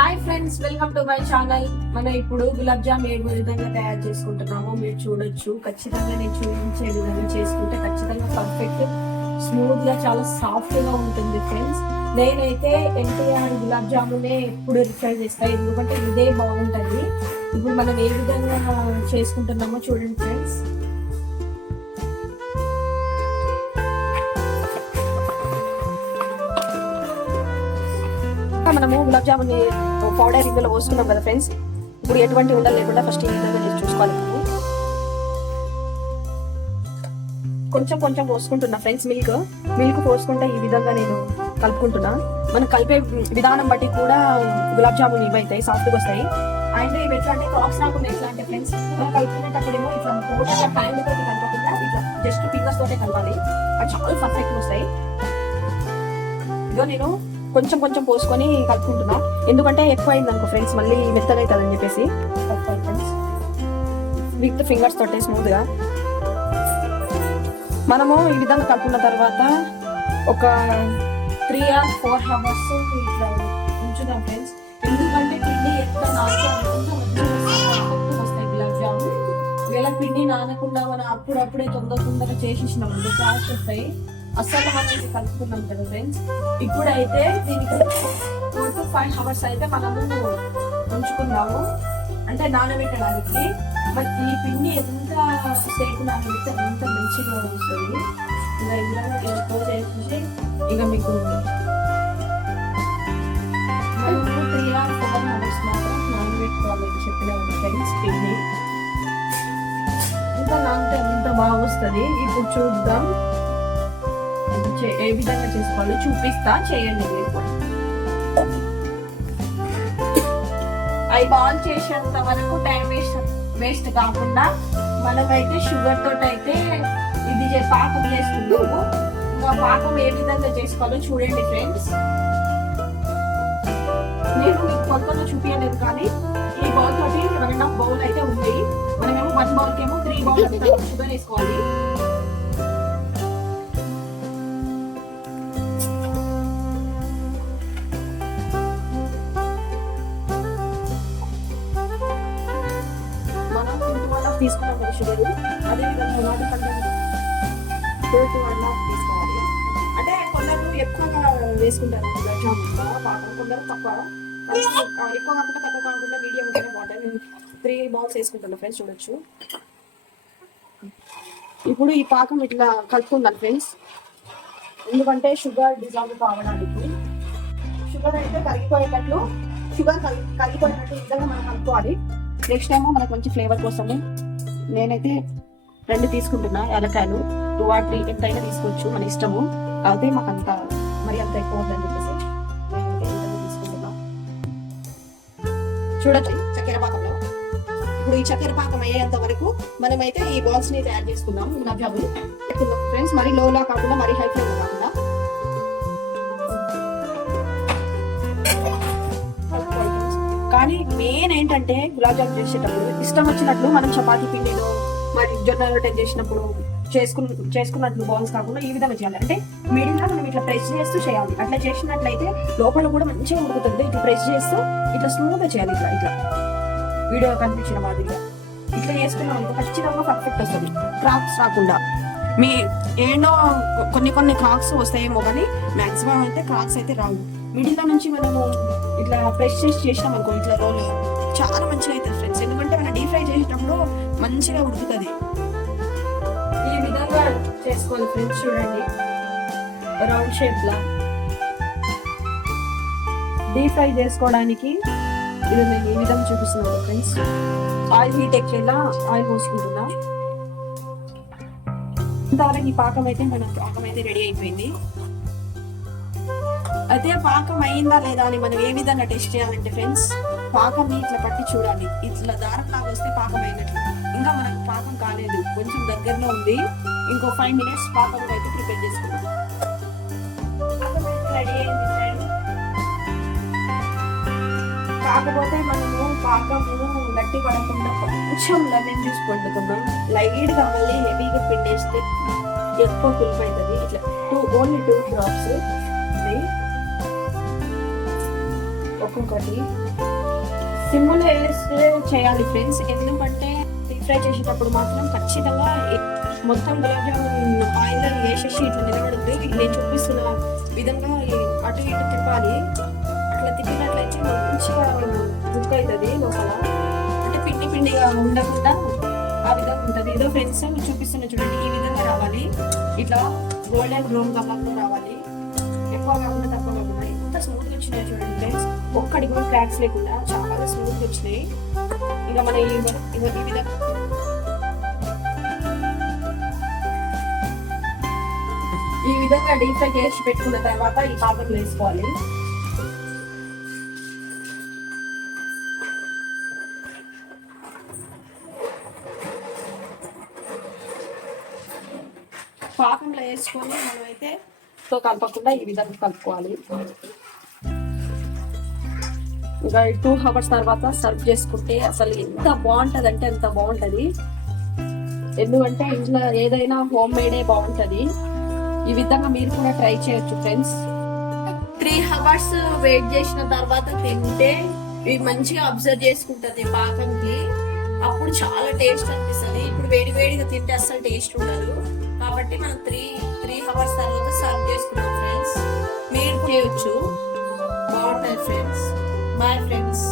Hi friends welcome to my channel మనం ఇప్పుడు గులాబ్ జామ్ ఏ విధంగా తయారు చేసుకుంటున్నామో మీరు చూడొచ్చు. ఖచ్చితంగా నేను చూపించే విధంగా చేసుకుంటే ఖచ్చితంగా పర్ఫెక్ట్ స్మూత్గా చాలా సాఫ్ట్గా ఉంటుంది ఫ్రెండ్స్ నేనైతే ఎన్టీఆర్ గులాబ్ జామునే ఎప్పుడు రిఫర్ చేస్తాను ఎందుకంటే ఇదే బాగుంటుంది. ఇప్పుడు మనం ఏ విధంగా చేసుకుంటున్నామో చూడండి ఫ్రెండ్స్ ఇంకా మనము గులాబ్ జామున్ పౌడర్ ఇందులో పోసుకున్నాం కదా ఫ్రెండ్స్ ఇప్పుడు ఎటువంటి ఉండలు లేకుండా ఫస్ట్ చూసుకోవాలి కొంచెం కొంచెం పోసుకుంటున్నా ఫ్రెండ్స్ మిల్క్ మిల్క్ పోసుకుంటే ఈ విధంగా నేను కలుపుకుంటున్నా. మనం కలిపే విధానం బట్టి కూడా గులాబ్ జామున్ ఇవి అవుతాయి సాఫ్ట్గా వస్తాయి. అండ్ ఇవి ఎట్లా అంటే క్రాక్స్ రాకుండా ఎట్లా అంటే ఫ్రెండ్స్ మనం కలుపుకునేటప్పుడేమో ఇట్లా టోటల్గా హ్యాండ్ తోటి కలపకుండా ఇట్లా జస్ట్ ఫింగర్స్ తోటే కలపాలి. అది చాలా పర్ఫెక్ట్ వస్తాయి. ఇదో నేను కొంచెం కొంచెం పోసుకొని కలుపుకుంటున్నా. ఎందుకంటే ఎక్కువ అయింది అనుకో ఫ్రెండ్స్ మళ్ళీ మెత్తగా అవుతుందని చెప్పేసి విత్ ఫింగర్స్ తోటే స్మూత్గా మనము ఈ విధంగా కలుపుకున్న తర్వాత ఒక త్రీ ఆర్ ఫోర్ అవర్స్ ఇట్లా ఉంచుదాం ఫ్రెండ్స్ ఎందుకంటే పిండి ఎంత వస్తాయి. గులాబ్ జామ్ ఒకవేళ పిండి నానకుండా మనం అప్పుడప్పుడే తొందర తొందరగా చేసేసినాం ఫాస్ట్ వస్తాయి అస్సలు మనం ఇది కలుపుకున్నాం కదా ఫ్రెండ్స్ ఇప్పుడైతే దీనికి ఫోర్ టు ఫైవ్ అవర్స్ అయితే మనము ఉంచుకుందాము. అంటే నానబెట్టడానికి. బట్ ఈ పిండి ఎంత సేపు నానబెడితే అంత మంచిగా వస్తుంది. ఇంకా ఇందులో విధంగా నేను క్లోజ్ ఇక మీకు త్రీ ఆర్ ఫోర్ అవర్స్ మాత్రం నానబెట్టుకోవాలి చెప్పిన ఫ్రెండ్స్ పిండి. ఇంకా నానితే ఎంత బాగా వస్తుంది. ఇప్పుడు చూద్దాం. ఏ విధంగా చేసుకోవాలో చూపిస్తా. చేయండి మీరు అవి బాల్ చేసేంత వరకు టైం వేస్ట్ వేస్ట్ కాకుండా మనమైతే షుగర్ తోటైతే అయితే ఇది పాకం చేసుకుందాము ఇంకా పాకం ఏ విధంగా చేసుకోవాలో చూడండి ఫ్రెండ్స్ నేను మీకు కొత్తలో చూపించలేదు కానీ ఈ బౌల్ తోటి వన్ అండ్ హాఫ్ బౌల్ అయితే ఉంది. మనమేమో వన్ బౌల్కి ఏమో త్రీ బౌల్ షుగర్ వేసుకోవాలి. తీసుకున్నాం కదా షుగర్ అదేవిధంగా వాటి పండుగ టూ టూ హాఫ్ తీసుకోవాలి. అంటే కొందరు ఎక్కువగా వేసుకుంటారు గులాబ్ జామున్ పాకం కొందరు తక్కువ. ఎక్కువ కాకుండా తక్కువ కాకుండా మీడియం ఉంటేనే బాగుంటుంది నేను త్రీ బౌల్స్ వేసుకుంటాను ఫ్రెండ్స్ చూడొచ్చు. ఇప్పుడు ఈ పాకం ఇట్లా కలుపుకుందాం ఫ్రెండ్స్ ఎందుకంటే షుగర్ డిజాల్వ్ కావడానికి. షుగర్ అయితే కరిగిపోయేటట్లు షుగర్ కరిగిపోయినట్టు ఈ విధంగా మనం కలుపుకోవాలి. నెక్స్ట్ ఏమో మనకు మంచి ఫ్లేవర్ కోసము నేనైతే రెండు తీసుకుంటున్నా యాలకాయలు టూ ఆర్ త్రీ ఎంతైనా తీసుకోవచ్చు మన ఇష్టము. అదే మాకు అంత మరి అంత ఎక్కువ వద్దని చెప్పేసి నేనైతే తీసుకుంటున్నా. చక్కెర పాకంలో. ఇప్పుడు ఈ చక్కెర పాకం అయ్యేంత వరకు మనమైతే ఈ బాల్స్ని తయారు చేసుకుందాం. గులాబ్ జామున్. ఫ్రెండ్స్ మరి లోలా కాకుండా మరి హై ఫ్లేమ్ కాకుండా కానీ మెయిన్ ఏంటంటే గులాబ్ జామ్ చేసేటప్పుడు ఇష్టం వచ్చినట్లు మనం చపాతీ పిండిలో మరి జొన్న రొట్టె చేసినప్పుడు చేసుకున్న చేసుకున్నట్లు బౌల్స్ కాకుండా ఈ విధంగా చేయాలి. అంటే మీడియంగా మనం ఇట్లా ప్రెస్ చేస్తూ చేయాలి. అట్లా చేసినట్లయితే లోపల కూడా మంచిగా ఉడుకుతుంది. ఇట్లా ప్రెస్ చేస్తూ ఇట్లా స్మూత్గా చేయాలి ఇట్లా ఇట్లా. వీడియో కనిపించిన మాదిరిగా. ఇట్లా చేసుకున్నాం అనుకో ఖచ్చితంగా పర్ఫెక్ట్ వస్తుంది. క్రాక్స్ రాకుండా. మీ ఏంటో కొన్ని కొన్ని క్రాక్స్ వస్తాయేమో కానీ మ్యాక్సిమం అయితే క్రాక్స్ అయితే రావు. మిడిల్లో నుంచి మనము ఇట్లా ప్రెస్ చేసి చేసినాం అనుకో ఇట్లా రోల్ చాలా మంచిగా అవుతుంది ఫ్రెండ్స్ ఎందుకంటే మనం డీప్ ఫ్రై చేసేటప్పుడు మంచిగా ఉడుకుతుంది. ఈ విధంగా చేసుకోవాలి ఫ్రెండ్స్ చూడండి. రౌండ్ షేప్ లా. డీప్ ఫ్రై చేసుకోవడానికి ఇది నేను ఈ విధంగా చూపిస్తున్నాను ఫ్రెండ్స్ ఆయిల్ హీట్ ఎక్కేలా ఆయిల్ పోసుకుంటున్నా. ఇంతవరకు ఈ పాకం అయితే మన పాకం అయితే రెడీ అయిపోయింది. అయితే పాకం అయిందా లేదా అని మనం ఏ విధంగా టెస్ట్ చేయాలంటే ఫ్రెండ్స్ పాకం ఇట్లా పట్టి చూడాలి ఇట్లా దారం లాగా వస్తే పాకం అయినట్లు. ఇంకా మనకు పాకం కాలేదు. కొంచెం దగ్గరలో ఉంది. ఇంకో ఫైవ్ మినిట్స్ పాకం అయితే ప్రిపేర్ చేసుకున్నాం రెడీ కాకపోతే మనము పాకము గట్టి పడకుండా కొంచెం లెమన్ జ్యూస్ పండుకున్నాం లైట్గా మళ్ళీ హెవీగా పిండేస్తే ఎక్కువ పులుపు అవుతుంది. ఇట్లా టూ ఓన్లీ టూ డ్రాప్స్ ఒక ఇంకొకటి సిమ్లో వేస్తే చేయాలి ఫ్రెండ్స్ ఎందుకంటే డీప్ ఫ్రై చేసేటప్పుడు మాత్రం ఖచ్చితంగా మొత్తం గులాబ్ జామున్ ఆయిల్ వేసేసి ఇట్లా నిలబడద్దు నేను చూపిస్తున్న విధంగా అటు ఇటు తిప్పాలి. అట్లా తిప్పినట్లయితే మంచిగా బుక్ అవుతుంది లోపల. అంటే పిండి పిండిగా ఉండకుండా ఆ విధంగా ఉంటుంది. ఏదో ఫ్రెండ్స్ చూపిస్తున్న చూడండి ఈ విధంగా రావాలి. ఇట్లా గోల్డెన్ బ్రౌన్ కలర్లో రావాలి. ఎక్కువ కాకుండా తక్కువ కాకుండా. ఎంత స్మూత్గా వచ్చినాయి చూడండి ఫ్రెండ్స్ ఒక్కడి కూడా క్రాక్స్ లేకుండా చాలా స్మూత్ వచ్చినాయి. ఇంకా మన ఈ ఈ విధంగా ఈ విధంగా డీప్ ఫ్రై చేసి పెట్టుకున్న తర్వాత ఈ పాత్రలు వేసుకోవాలి. పాకంలో వేసుకొని మనమైతే తో కలపకుండా ఈ విధంగా కలుపుకోవాలి. ఇంకా టూ అవర్స్ తర్వాత సర్వ్ చేసుకుంటే అసలు ఎంత బాగుంటది అంటే అంత బాగుంటది. ఎందుకంటే ఇంట్లో ఏదైనా హోమ్ మేడే బాగుంటది. ఈ విధంగా మీరు కూడా ట్రై చేయొచ్చు ఫ్రెండ్స్ త్రీ అవర్స్ వెయిట్ చేసిన తర్వాత తింటే ఇవి మంచిగా అబ్జర్వ్ చేసుకుంటది పాకంకి. అప్పుడు చాలా టేస్ట్ అనిపిస్తుంది. ఇప్పుడు వేడి వేడిగా తింటే అసలు టేస్ట్ ఉండదు. కాబట్టి మనం త్రీ త్రీ అవర్స్ తర్వాత సర్వ్ చేసుకున్నాం ఫ్రెండ్స్ మీరు చేయొచ్చు. బాగుంటుంది ఫ్రెండ్స్ బాయ్ ఫ్రెండ్స్